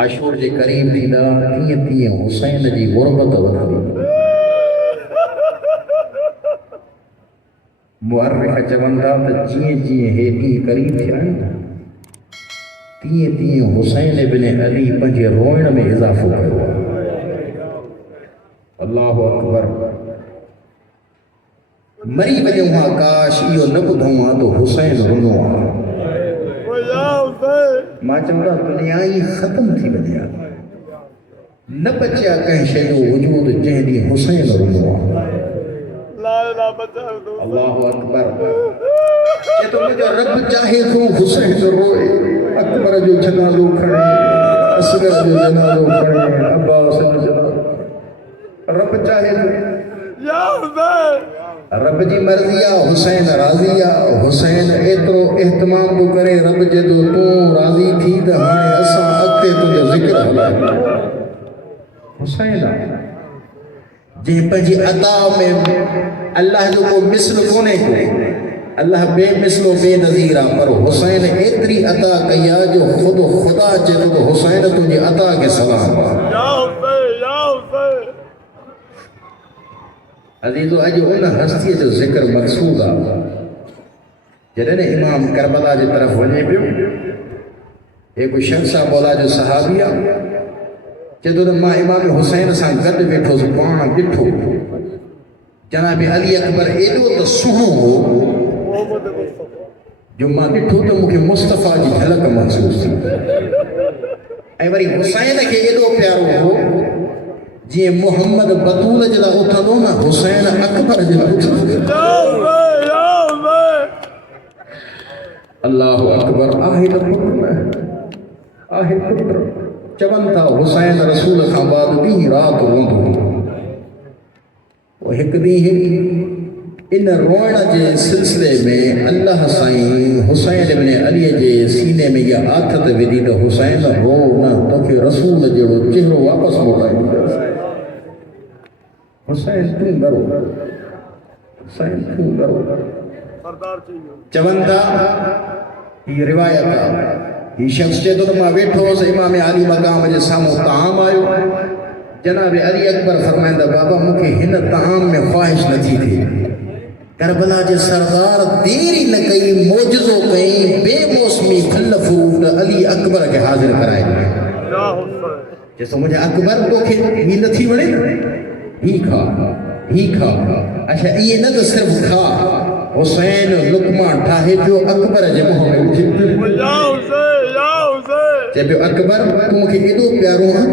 आशूर जे करीब थींदा तीअं तीअं हुसैन जी गुरबत वधंदी। मुअर्रिख़ चवनि था त जीअं जीअं हे ॾींहं करीब थिया आहिनि तीअं तीअं हुसैन इब्न अली पंहिंजे रोइण में इज़ाफ़ो कयो आहे। अल्लाहु अकबर। मरी वञूं हा काश इहो न ॿुधूं हा त हुसैन रुनो आहे। मां चवंदा दुनिया ई ख़त्म थी वञे हा न बचिया कंहिं शइ जो वजूद जंहिं ॾींहुं हुसैन रुनो आहे। अल्लाहु अकबर। चए थो मुंहिंजो रब चाहे थो हुसैन रोए अकबर जो जनाज़ो खणे असगर जो जनाज़ो खणे अब्बास जो जनाज़ो रब चाहे थो। रब जी मर्ज़ी आहे हुसैन राज़ी आहे। हुसैन एतिरो एहतमाम थो करे रब चए थो तूं राज़ी थी त हाणे असां अॻिते तुंहिंजो ज़िक्र हलायूं। हुसैन आहे जंहिं पंहिंजी अता में अल्लाह जो को मिसल कोन्हे को अल्लाह बेमिसलो बेनज़ीर आहे पर हुसैन एतिरी अता कई आहे जो ख़ुदि ख़ुदा चए थो त हुसैन तुंहिंजी अता खे सलाम आहे। अज़ीज़ो अॼु उन हस्तीअ जो ज़िक्र मक़सूद आहे जॾहिं इमाम करबला जी तरफ़ वञे पियो हिकु शख्स आहे मौला जो सहाबी आहे चए थो त मां इमाम हुसैन सां गॾु वेठोसि पाण ॾिठो जनाब अली अकबर एॾो त सुहिणो हो जो मां ॾिठो त मूंखे मुस्तफ़ा जी झलक महसूस थी ऐं वरी हुसैन खे एॾो प्यारो हो जीअं मोहम्मद बतूल जे लाइ उथंदो न हुसैन अकबर जे लाइ उथंदो। अल्लाहु अकबर। आहे त पुट न आहे पुट। चवनि था हुसैन रसूल खां बाद ॾींहुं राति रोंदो हो। हिकु ॾींहुं इन रोइण जे सिलसिले में अल्लाह साईं हुसैन इब्न अलीअ जे सीने में इहा आथत विधी त हुसैन रो न तोखे रसूल जहिड़ो चेहरो वापसि मोटाईंदो। हुसैन तूं न रो हुसैन तूं न रो। चवनि था हीअ रिवायत आहे हीअ शख़्स चए थो त मां वेठो हुउसि इमाम अली मक़ाम जे साम्हूं ताम आयो जनाब अली अकबर फरमाईंदा बाबा मूंखे हिन ताम में ख़्वाहिश नथी थिए। करबला जे सरदार देर ई न कई मोजज़ो कई बेमौसमी फल फ्रूट अली अकबर खे हाज़िर कराए चएसि मुंहिंजे अकबर तोखे हीअ नथी वणे ही खा अच्छा इहे न त सिर्फ़ु खा हुसैन लुकमा ठाहे पियो अकबर जे मुंहं में विझी चए पियो अकबर तूं मूंखे एॾो प्यारो आहे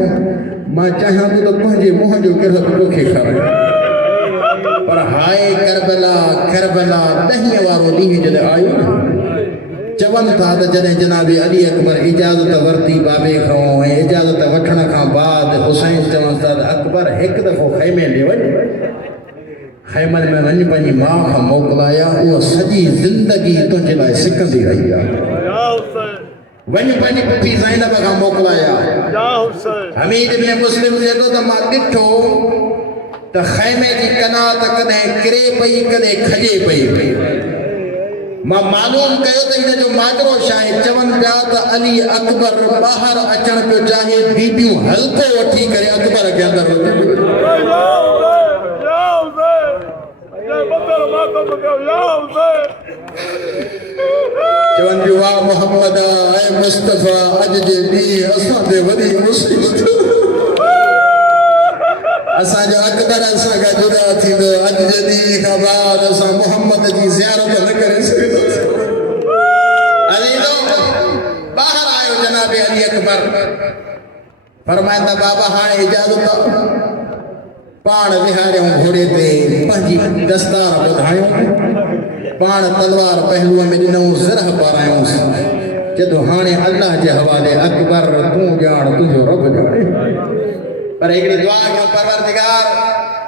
मां चाहियां थो त तुंहिंजे मुंहं जो किरत तोखे खारायां पर हाय करबला करबला ॾहींअ वारो ॾींहुं जॾहिं आयो न चवनि था त जॾहिं जनाब अली अकबर इजाज़त वरिती बाबे खां ऐं इजाज़त वठण खां बाद हुसैन चवनि था त अकबर हिकु दफ़ो ख़ैमे ॾे वञ ख़ैमनि में वञी पंहिंजी माउ खां मोकिलाया उहा सॼी ज़िंदगी तुंहिंजे लाइ सिकंदी रही आहे वञ पंहिंजी पुफी ज़ैनब खां मोकिलाया। हमीद इब्न मुस्लिम चए थो त मां ॾिठो त ख़ैमे जी कनात कॾहिं किरे पई कॾहिं खजे पई मां मालूम कयो त हिन जो माजरो छा आहे चवनि पिया त अली अकबर ॿाहिरि अचणु पियो चाहे बीबियूं हल्को वठी करे अकबर खे अंदरि वठी चवनि पियो वाह मोहम्मद ऐं मुस्तफ़ा अॼु जे ॾींहुं असां ते वॾी मुसीबत असांजो अकबर असां खां जुदा थींदो अॼु जे ॾींहुं खां बाद असां मोहम्मद जी ज़ियारत न करे सघंदासीं। ॿाहिरि आयो जनाब अली अकबर फरमाईंदा बाबा हाणे इजाज़त पाण विहारियऊं घोड़े ते पंहिंजी दस्तार ॿधायूं पाण तलवार पहलूअ में ॾिनऊं ज़रह पारायूंसि चए थो हाणे अल्लाह जे हवाले अकबर तूं ॼाण तुंहिंजो रब ॼाणे पर हिकिड़ी दुआ कयो परवरदिगार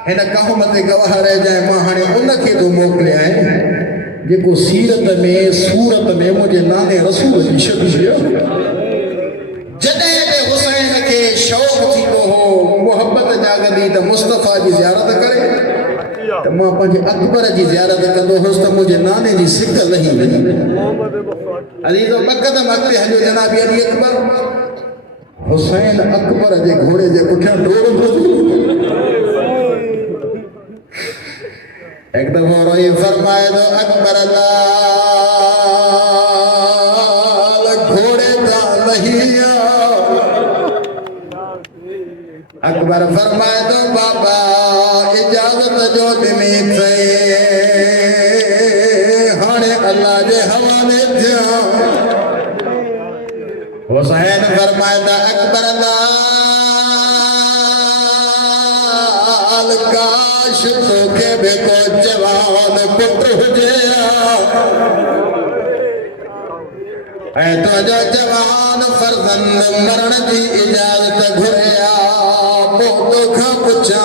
हिन क़ौम ते गवाह रहिजांइ मां हाणे उनखे थो मोकिलियां जेको सीरत में सूरत में मुंहिंजे नाने रसूल जी शबीह जॾहिं बि हुसैन खे शौक़ थींदो हो मुहबत जाॻंदी त मुस्तफ़ा जी ज़ियारत करे त मां पंहिंजे अकबर जी ज़ियारत कंदो हुउसि त मुंहिंजे नाने जी सिक लही वञी। अलीज़ो ॿ क़दम अॻिते हलियो जनाब अली अकबर हुसैन अकबर जे घोड़े जे पुठियां डोर एक दफ़ो रोई फरमाए तो अकबर लाल घोड़े ता लहिया अकबर फरमाए तो बाबा इजाजत जो दिनी थे हाणे अल्लाह जे हवाले थिया हुसैन फरमाए तो अकबर लाल काश तोखे भी को जवान पुत्र हुजे ऐ तो जो जवान फर्जंद मरण की इजाजत घुरिया पोतो खां पुछा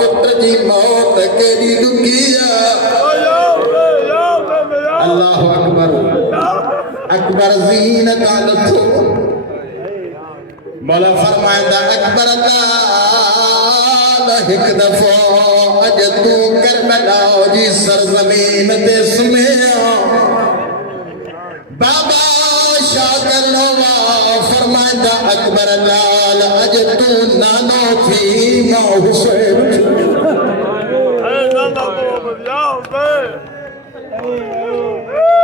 पुत्र जी मौत केड़ी दुखी अल्लाह अकबर अकबर ज़ीनत लथो मौला फरमाइंदा अकबर हिक दफ़ो अज तू करबला जी सरज़मीन ते सुम्हिया बाबा शाह करणो फरमाइंदा अकबर लाल अज तू नानो थी मां हुसैन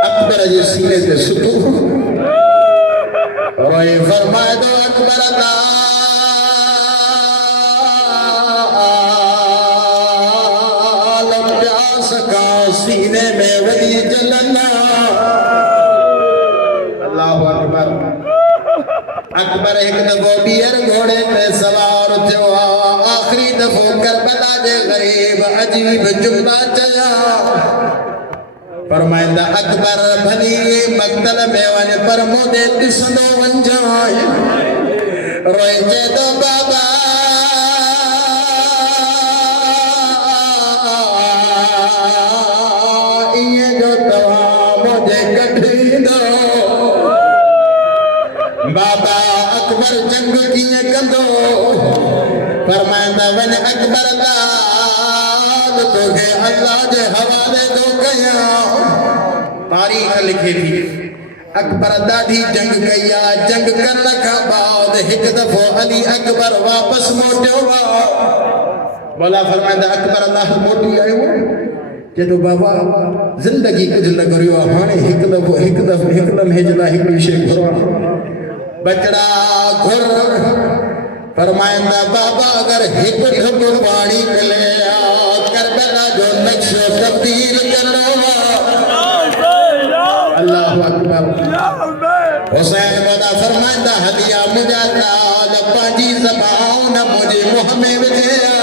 अकबर जे सीने ते सुतो रोए फरमाए दो अकबर लाल प्यास का सीने में वही जलना अल्लाह अकबर अकबर एक दफ़ो ॿीहर घोड़े ते सवार थियो आख़िरी दफ़ो करबला जे ग़रीब अजीब जुमला चया फरमाइंदा अकबर भली मक़तल में वञ पर मूं ॾे ॾिसंदो वञजांइ रोई चए थो बाबा इएं जो तव्हां मुंहिंजे कढींदो बाबा अकबर जंग कीअं कंदो फरमाइंदा वञ अकबर लाल तोखे अल्लाह जे हवाले थो कयां तारीख़ लिखे थी अकबर ॾाढी जंग कई आहे जंग करण खां बाद हिकु दफ़ो अली अकबर वापसि मोटियो मौला फरमाइंदा अकबर अल्लाह मोटी आयो चए थो बाबा ज़िंदगी कुझु न करियो आहे हाणे हिकदमि हिज लाइ हिकिड़ी शइ घुरो बचड़ा घुर फरमाइंदा बाबा अगर हिकु ढुक पाणी मिले करबला जो नक्शो तब्दील करणो अल्लाह अकबर हुसैन वदा फरमाइंदा हदिया मुंहिंजा लाल पंहिंजी ज़बान मुंहिंजे मुंहं में विझिया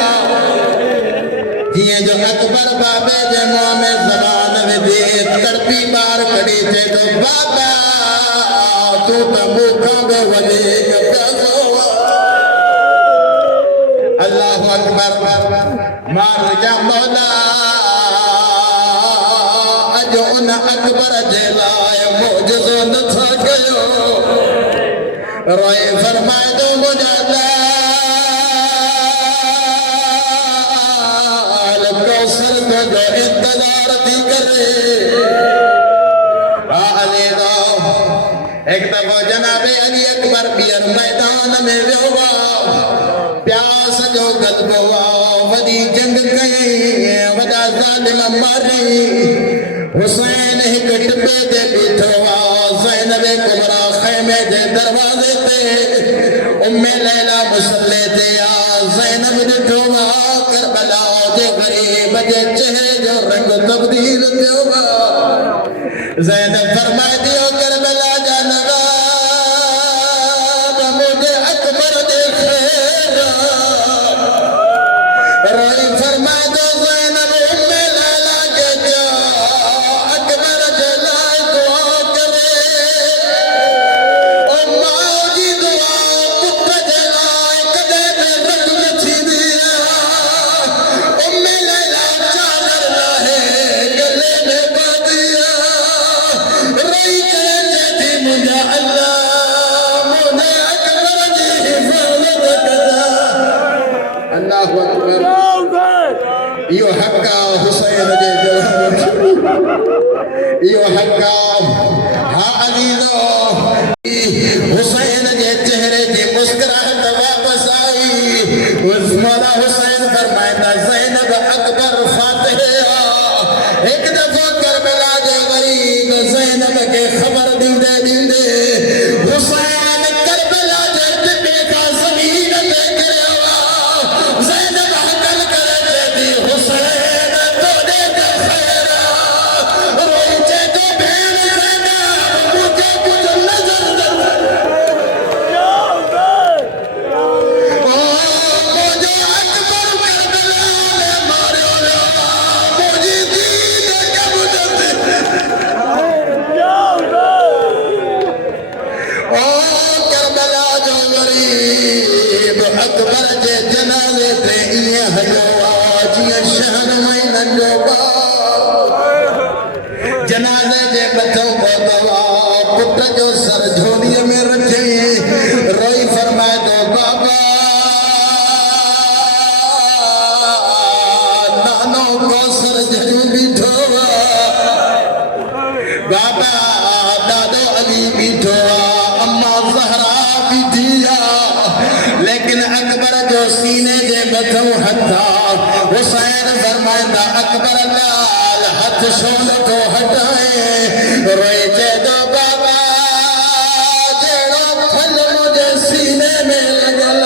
जीअं जो अकबर बाबे जे मुंहं में ज़बान विझे तड़पी ॿार कढी चए थो बाबा तूं त मूंखां बि वधीक प्यारो अल्लाह अकबर मान जा मौला अज उन अकबर जे लाइ मौजज़ो नथा कयो रोए फरमाए थो मुंहिंजा लाल कौसर जो इंतज़ार थी करे एक दफ़ो जनाबे अली अकबर ॿीहर मैदान में वियो प्यास जो गदबो वॾी जंग कई वॾा ज़ालिम मारी हुसैन हिकु टिपे ते बीठो ज़ैनब कुबरा ख़ैमे जे दरवाज़े ते उम्मे लैला मुसल्ले ते ज़ैनब ॾिठो करबला जे ग़रीब जे चेहरे जो रंग तब्दील थियो ज़ैनब फरमाए दियो करबला जा नवाब मुंहिंजे अकबर जे रोई फरमाए दो ज़ैनब उम्मे लैला के जो अकबर जे लाइ दुआ करे ओ माउ जी दुआ पुट जे लाइ कॾहिं बि रद न थींदी उम्मे लैला चादर लाहे गले में बांधी रोई करे चए थी मुंहिंजा अल्लाह मुंहिंजे अकबर जी हिफ़ाज़त कंदा अल्लाह अकबर इहो हक़ आहे हुसैन जे जवान इहो हक़ आहे हा अज़ीज़ो हुसैन जे चेहरे जे हुसैन फरमाइंदा ज़ैनब अकबर फातिहा एक दफ़ो करबला जे गरीब ज़ैनब के खबर दींदे दींदे हुसैन करबला जे टिबे का ज़मीन ते गिरया ज़ैनब हकल करे दी हुसैन तोड़े का खैर रोई जे तो भेण ज़ैनब मुझे कुछ नजर अकबर जे जनाज़े ते ईअं हलियो जीअं शहर में नंढो जनाज़े जे मथां पहुतो पुट जो सर झोलीअ में रखी रोई फरमाए थो बाबा नानो कौसर जॾहिं बीठो बाबा दादो अली बीठो अम्मा ज़हरा बीठी लेकिन अकबर जो सीने जे मथां हथा हुसैन फरमाइंदा अकबर लाल हथ छो नथो हटाए रोए चए थो बाबा जहिड़ो फल मुंहिंजे सीने में लॻल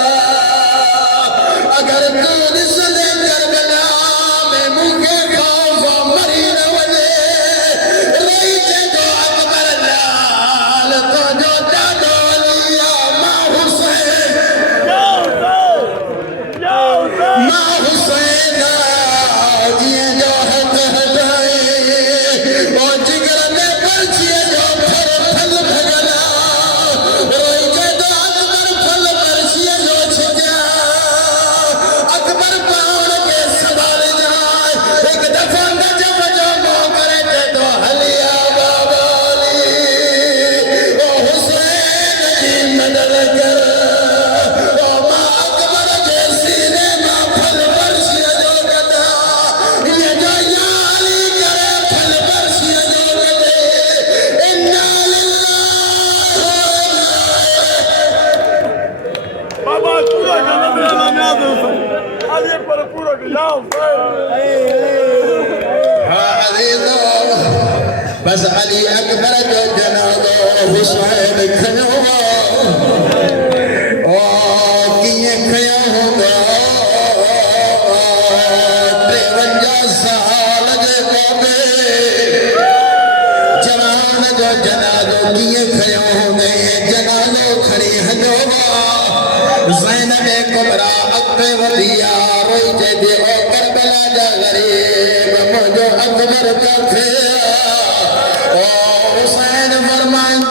अगर तूं ॾिसंदे करबला में मूंखे खौफ मरी न वञे रोई चए थो अकबर लाल तुंहिंजो ॾाढो अली आहे मां हुसैन जीअं जो हथ हटाए ओ जिगर में पर्चीअ जो फल भॻल रोई चए थो अकबर फल पर्चीअ जो छिॼा अकबर पाण खे संभालिजांइ हिकु दफ़ो गजब जो मोह करे चए थो हली आ बाबा अली ओ हुसैन जी मदद कर ओ मां अकबर जे सीने मां फल पर्चीअ जो कढा ईअं जो या अली करे फल पर्चीअ जो कढे इन्ना लिल्लाहि व इन्ना बाबा पूरा जन्म में नाम अली पर पूरा जाओ अज़ीज़ो बस अली अकबर जो जनाज़ो हुसैन खयो ओ कीअं खयो हूंदो 53 साल जे बाबे जवान जो जनाज़ो कीअं खयो हूंदे जनाज़ो खणी हलियो ज़ैनब कुबरा अॻिते वधी रोई चए थी ओ करबला जा ग़रीब मुंहिंजो अकबर किथे ओ हुसैन फरमाइंदो